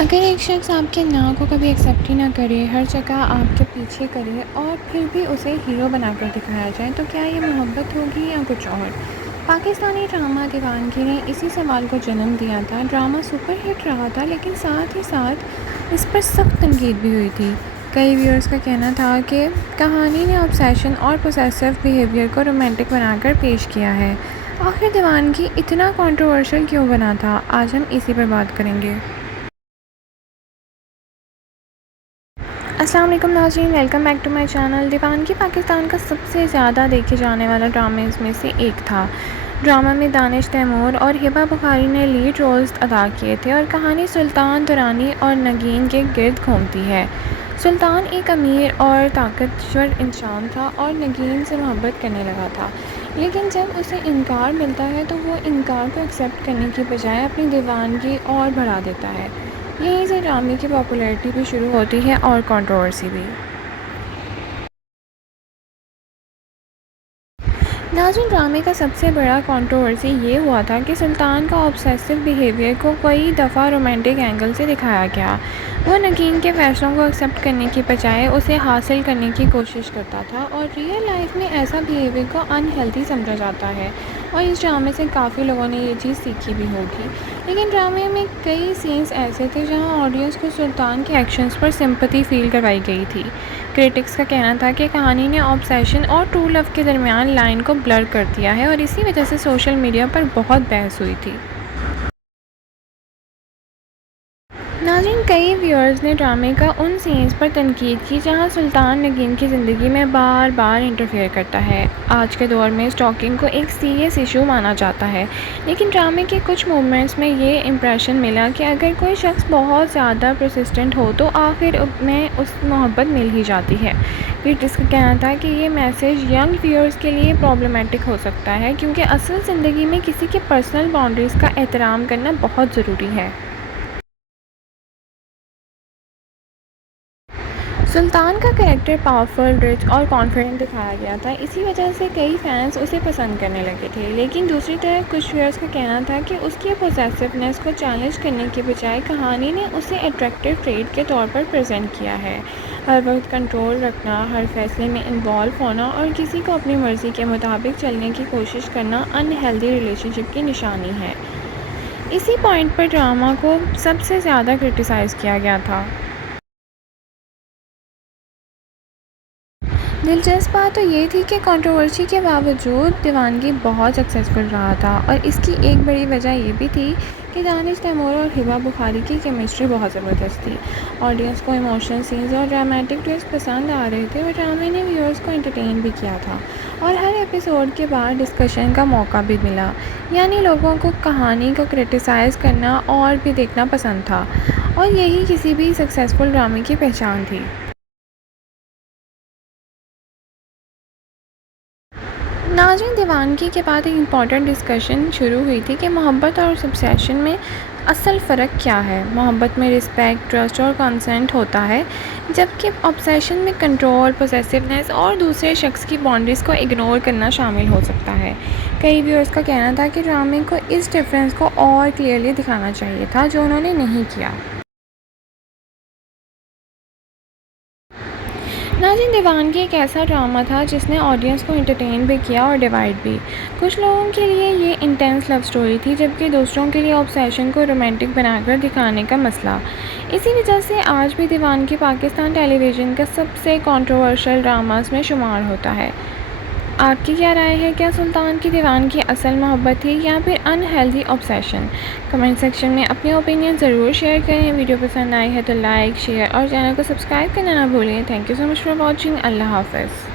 اگر ایک شخص آپ کے نا کو کبھی ایکسیپٹ ہی نہ کرے، ہر جگہ آپ کے پیچھے کرے اور پھر بھی اسے ہیرو بنا کر دکھایا جائے تو کیا یہ محبت ہوگی یا کچھ اور؟ پاکستانی ڈرامہ دیوانگی نے اسی سوال کو جنم دیا تھا۔ ڈرامہ سپر ہٹ رہا تھا لیکن ساتھ ہی ساتھ اس پر سخت تنقید بھی ہوئی تھی۔ کئی ویورز کا کہنا تھا کہ کہانی نے obsession اور possessive بیہیویئر کو رومانٹک بنا کر پیش کیا ہے۔ آخر دیوانگی اتنا کنٹروورشل کیوں بنا تھا؟ آج ہم اسی پر بات کریں گے۔ السلام علیکم ناظرین، welcome back to my channel. دیوانگی پاکستان کا سب سے زیادہ دیکھے جانے والا ڈرامہ میں سے ایک تھا۔ ڈرامہ میں دانش تیمور اور ہبہ بخاری نے لیڈ رولز ادا کیے تھے اور کہانی سلطان درانی اور نگین کے گرد گھومتی ہے۔ سلطان ایک امیر اور طاقتور انسان تھا اور نگین سے محبت کرنے لگا تھا، لیکن جب اسے انکار ملتا ہے تو وہ انکار کو ایکسیپٹ کرنے کی بجائے اپنی دیوانگی اور بڑھا دیتا ہے۔ یہیں سے ڈرامے کی پاپولیرٹی بھی شروع ہوتی ہے اور کنٹروورسی بھی۔ ناظرین، ڈرامے کا سب سے بڑا کنٹروورسی یہ ہوا تھا کہ سلطان کا obsessive بیہیویئر کو کئی دفعہ رومانٹک اینگل سے دکھایا گیا۔ وہ نگین کے فیصلوں کو ایکسیپٹ کرنے کی بجائے اسے حاصل کرنے کی کوشش کرتا تھا اور ریئل لائف میں ایسا بیہیویئر کو انہیلتھی سمجھا جاتا ہے، اور اس ڈرامے سے کافی لوگوں نے یہ چیز سیکھی بھی ہوگی۔ لیکن ڈرامے میں کئی سینز ایسے تھے جہاں آڈینس کو سلطان کے ایکشنز پر سمپتھی فیل کروائی گئی تھی۔ کریٹکس کا کہنا تھا کہ کہانی نے obsession اور ٹرو لو کے درمیان لائن کو بلر کر دیا ہے اور اسی وجہ سے سوشل میڈیا پر بہت بحث ہوئی تھی۔ ناظرین، کئی ویورز نے ڈرامے کا ان سینز پر تنقید کی جہاں سلطان نگین کی زندگی میں بار بار انٹرفیئر کرتا ہے۔ آج کے دور میں اسٹاکنگ کو ایک سیریس ایشو مانا جاتا ہے، لیکن ڈرامے کے کچھ مومنٹس میں یہ امپریشن ملا کہ اگر کوئی شخص بہت زیادہ پرسسٹنٹ ہو تو آخر میں اس محبت مل ہی جاتی ہے۔ کریٹکس کا کہنا تھا کہ یہ میسیج ینگ ویورز کے لیے پرابلمیٹک ہو سکتا ہے کیونکہ اصل زندگی میں کسی کے پرسنل باؤنڈریز کا احترام کرنا بہت ضروری ہے۔ سلطان کا کریکٹر پاورفل، رچ اور کانفیڈنٹ دکھایا گیا تھا، اسی وجہ سے کئی فینس اسے پسند کرنے لگے تھے۔ لیکن دوسری طرف کچھ ویورز کا کہنا تھا کہ اس کی پوزیسونیس کو چیلنج کرنے کے بجائے کہانی نے اسے اٹریکٹیو ٹریٹ کے طور پر پریزنٹ کیا ہے۔ ہر وقت کنٹرول رکھنا، ہر فیصلے میں انوالو ہونا اور کسی کو اپنی مرضی کے مطابق چلنے کی کوشش کرنا انہیلتھی ریلیشن شپ کی نشانی ہے۔ اسی پوائنٹ پر ڈرامہ کو سب سے زیادہ کرٹیسائز کیا گیا تھا۔ دلچسپ بات تو یہ تھی کہ کنٹروورسی کے باوجود دیوانگی بہت سکسیسفل رہا تھا، اور اس کی ایک بڑی وجہ یہ بھی تھی کہ دانش تیمور اور ہبہ بخاری کی کیمسٹری بہت زبردست تھی۔ آڈینس کو ایموشنل سینز اور ڈرامٹک ٹویسٹ پسند آ رہے تھے اور ڈرامے نے ویورز کو انٹرٹین بھی کیا تھا، اور ہر ایپیسوڈ کے بعد ڈسکشن کا موقع بھی ملا، یعنی لوگوں کو کہانی کو کرٹیسائز کرنا اور بھی دیکھنا پسند تھا، اور یہی کسی بھی سکسیسفل ڈرامے کی پہچان تھی۔ ناظرین، دیوانگی کے بعد ایک امپورٹنٹ ڈسکشن شروع ہوئی تھی کہ محبت اور obsession میں اصل فرق کیا ہے۔ محبت میں رسپیکٹ، ٹرسٹ اور کنسنٹ ہوتا ہے، جبکہ obsession میں کنٹرول، پوزیسونیس اور دوسرے شخص کی باؤنڈریز کو اگنور کرنا شامل ہو سکتا ہے۔ کئی ویورز کا کہنا تھا کہ ڈرامے کو اس ڈفرینس کو اور کلیئرلی دکھانا چاہیے تھا، جو انہوں نے نہیں کیا۔ ناظرین، دیوانگی ایک ایسا ڈرامہ تھا جس نے آڈینس کو انٹرٹین بھی کیا اور ڈیوائڈ بھی۔ کچھ لوگوں کے لیے یہ انٹینس لو سٹوری تھی، جبکہ دوسروں کے لیے obsession کو رومانٹک بنا کر دکھانے کا مسئلہ۔ اسی وجہ سے آج بھی دیوانگی پاکستان ٹیلی ویژن کا سب سے کنٹروورشل ڈراماز میں شمار ہوتا ہے۔ آپ کی کیا رائے ہے؟ کیا سلطان کی دیوانگی اصل محبت تھی یا پھر انہیلتھی obsession؟ کمنٹ سیکشن میں اپنی اوپینین ضرور شیئر کریں۔ ویڈیو پسند آئی ہے تو لائک، شیئر اور چینل کو سبسکرائب کرنا نہ بھولیں۔ Thank you so much for watching. اللہ حافظ۔